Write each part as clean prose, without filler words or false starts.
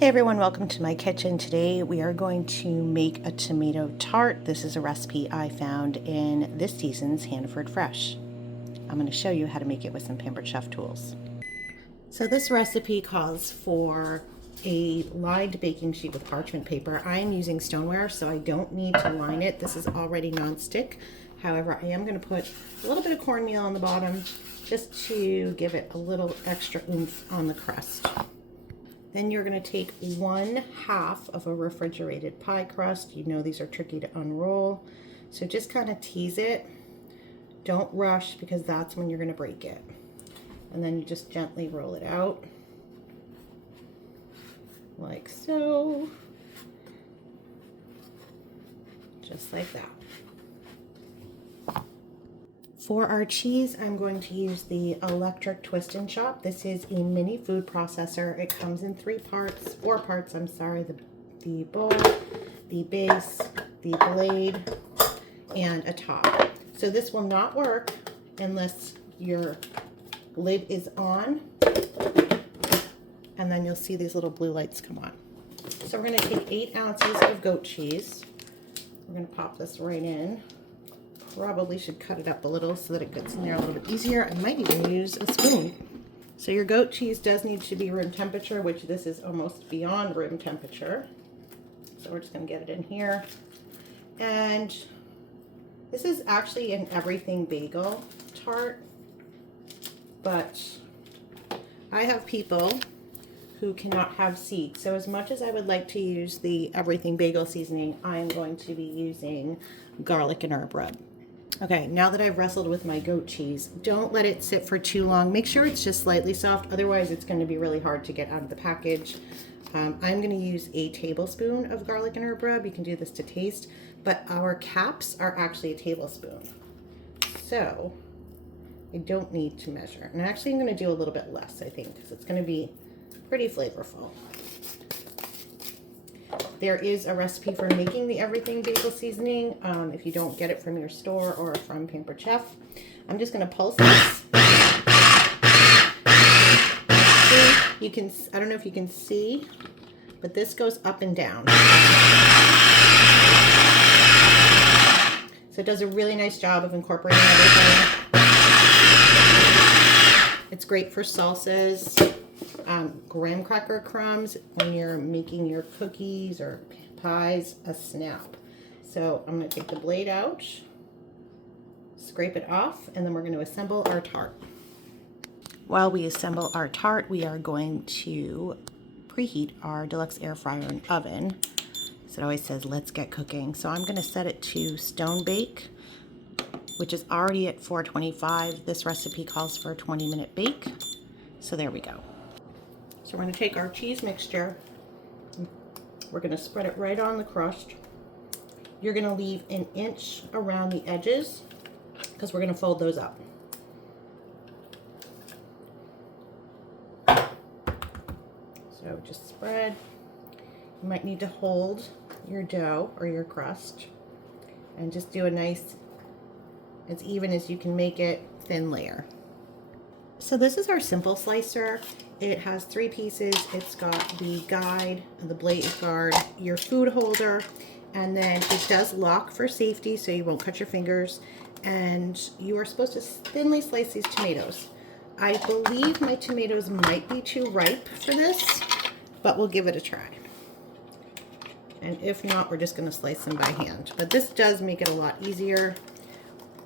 Hey everyone, welcome to my kitchen. Today we are going to make a tomato tart. This is a recipe I found in this season's Hannaford Fresh. I'm going to show you how to make it with some Pampered Chef tools. So this recipe calls for a lined baking sheet with parchment paper. I am using stoneware, so I don't need to line it. This is already non-stick. However, I am going to put a little bit of cornmeal on the bottom just to give it a little extra oomph on the crust. Then you're going to take 1/2 of a refrigerated pie crust. You know these are tricky to unroll. So just kind of tease it. Don't rush because that's when you're going to break it. And then you just gently roll it out. Like so. Just like that. For our cheese, I'm going to use the electric twist and chop. This is a mini food processor. It comes in 4 parts, I'm sorry, the bowl, the base, the blade, and a top. So this will not work unless your lid is on, and then you'll see these little blue lights come on. So we're gonna take 8 ounces of goat cheese. We're gonna pop this right in. Probably should cut it up a little so that it gets in there a little bit easier. I might even use a spoon. So your goat cheese does need to be room temperature, which this is almost beyond room temperature. So we're just going to get it in here. And this is actually an everything bagel tart, but I have people who cannot have seeds. So as much as I would like to use the everything bagel seasoning, I'm going to be using garlic and herb rub. Okay, now that I've wrestled with my goat cheese, don't let it sit for too long. Make sure it's just slightly soft, otherwise it's going to be really hard to get out of the package. I'm going to use a tablespoon of garlic and herb rub. You can do this to taste, but our caps are actually a tablespoon. So I don't need to measure. And actually I'm going to do a little bit less, I think, because it's going to be pretty flavorful. There is a recipe for making the everything bagel seasoning if you don't get it from your store or from Pampered Chef. I'm just going to pulse this. You can, I don't know if you can see, but this goes up and down. So it does a really nice job of incorporating everything. It's great for salsas. Graham cracker crumbs when you're making your cookies or pies, a snap. So I'm going to take the blade out, scrape it off, and then we're going to assemble our tart. While we assemble our tart, we are going to preheat our deluxe air fryer and oven. So it always says, let's get cooking. So I'm going to set it to stone bake, which is already at 425. This recipe calls for a 20-minute bake. So there we go. So we're going to take our cheese mixture, we're going to spread it right on the crust. You're going to leave an inch around the edges because we're going to fold those up. So just spread. You might need to hold your dough or your crust and just do a nice, as even as you can make it, thin layer. So this is our simple slicer. It has 3 pieces. It's got the guide, the blade guard, your food holder, and then it does lock for safety so you won't cut your fingers. And you are supposed to thinly slice these tomatoes. I believe my tomatoes might be too ripe for this, but we'll give it a try. And if not, we're just going to slice them by hand. But this does make it a lot easier.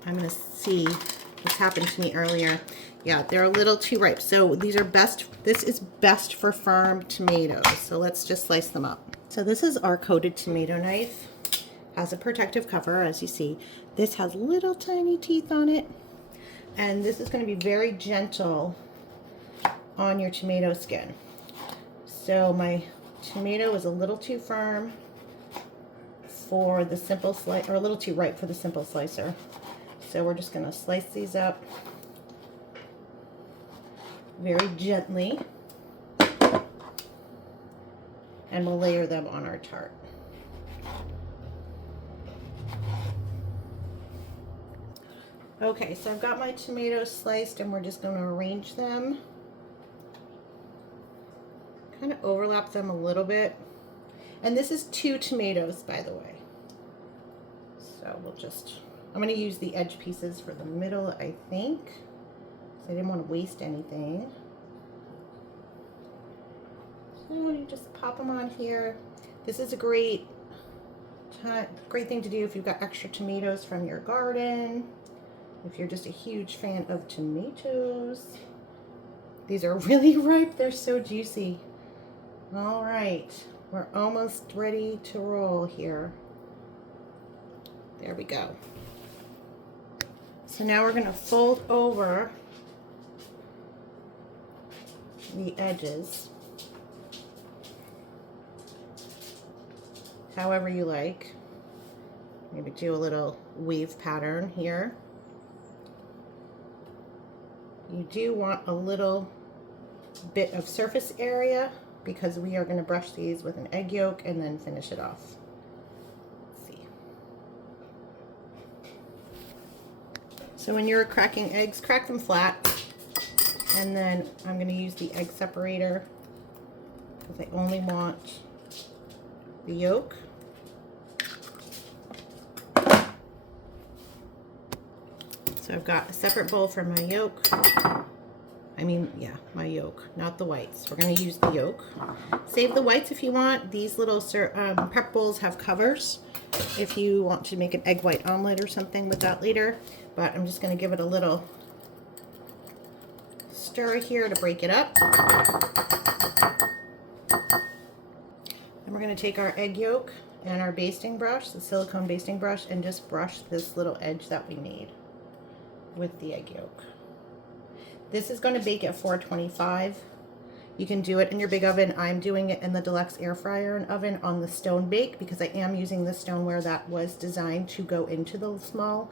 I'm going to see what's happened to me earlier. Yeah, they're a little too ripe. So these are best, this is best for firm tomatoes. So let's just slice them up. So this is our coated tomato knife. Has a protective cover, as you see. This has little tiny teeth on it. And this is going to be very gentle on your tomato skin. So my tomato is a little too firm for the simple slice, or a little too ripe for the simple slicer. So we're just going to slice these up very gently, and we'll layer them on our tart. Okay, so I've got my tomatoes sliced and we're just going to arrange them kind of overlap them a little bit. And this is 2 tomatoes, by the way. So we'll just, I'm going to use the edge pieces for the middle, I think. So I didn't want to waste anything. So you just pop them on here. This is a great thing to do if you've got extra tomatoes from your garden. If you're just a huge fan of tomatoes. These are really ripe. They're so juicy. All right. We're almost ready to roll here. There we go. So now we're going to fold over the edges however you like. Maybe do a little wave pattern here. You do want a little bit of surface area because we are going to brush these with an egg yolk and then finish it off. Let's see. So when you're cracking eggs, crack them flat. And then I'm going to use the egg separator because I only want the yolk. So I've got a separate bowl for my yolk. My yolk, not the whites. We're going to use the yolk. Save the whites if you want. These little prep bowls have covers if you want to make an egg white omelet or something with that later. But I'm just going to give it a little stir here to break it up. Then we're going to take our egg yolk and our basting brush, the silicone basting brush, and just brush this little edge that we made with the egg yolk. This is going to bake at 425. You can do it in your big oven. I'm doing it in the deluxe air fryer and oven on the stone bake because I am using the stoneware that was designed to go into the small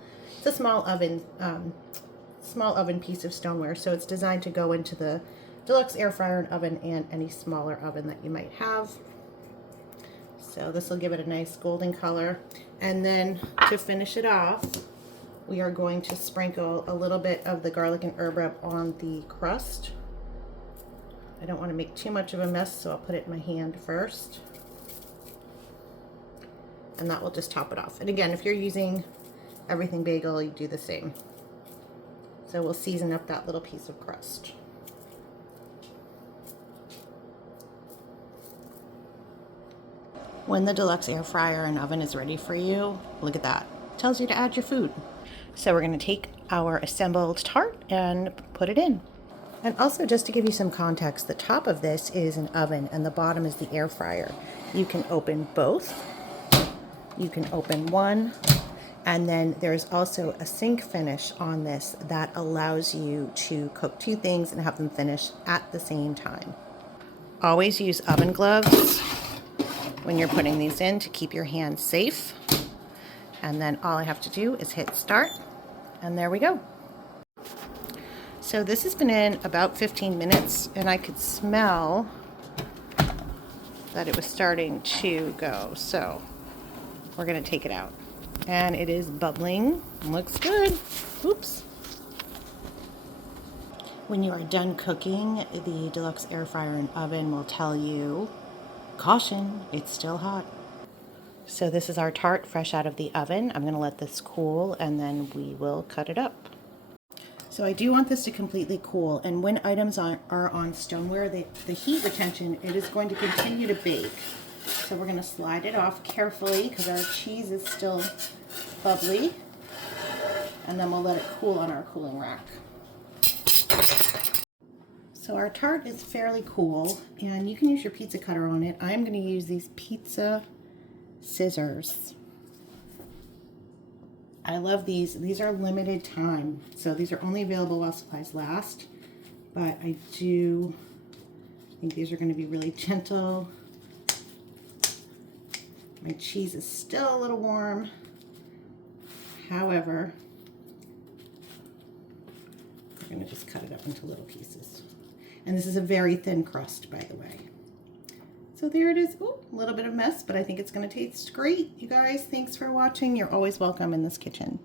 oven piece of stoneware. So it's designed to go into the deluxe air fryer and oven and any smaller oven that you might have. So this will give it a nice golden color. And then to finish it off, we are going to sprinkle a little bit of the garlic and herb rub on the crust. I don't want to make too much of a mess, so I'll put it in my hand first. And that will just top it off. And again, if you're using everything bagel, you do the same. So we'll season up that little piece of crust. When the deluxe air fryer and oven is ready for you, look at that. It tells you to add your food. So we're going to take our assembled tart and put it in. And also, just to give you some context, the top of this is an oven and the bottom is the air fryer. You can open both. You can open one. And then there's also a sink finish on this that allows you to cook 2 things and have them finish at the same time. Always use oven gloves when you're putting these in to keep your hands safe. And then all I have to do is hit start, and there we go. So this has been in about 15 minutes, and I could smell that it was starting to go. So we're gonna take it out. And it is bubbling, looks good. Oops. When you are done cooking, the deluxe air fryer and oven will tell you, caution, it's still hot. So this is our tart fresh out of the oven. I'm going to let this cool and then we will cut it up. So I do want this to completely cool, and when items are on stoneware, the heat retention, it is going to continue to bake. So we're going to slide it off carefully because our cheese is still bubbly, and then we'll let it cool on our cooling rack. So our tart is fairly cool, and you can use your pizza cutter on it. I'm going to use these pizza scissors. I love these. These are limited time, so these are only available while supplies last, but I do think these are going to be really gentle. My cheese is still a little warm. However, we're going to just cut it up into little pieces. And this is a very thin crust, by the way. So there it is. Ooh, a little bit of mess, but I think it's going to taste great. You guys, thanks for watching. You're always welcome in this kitchen.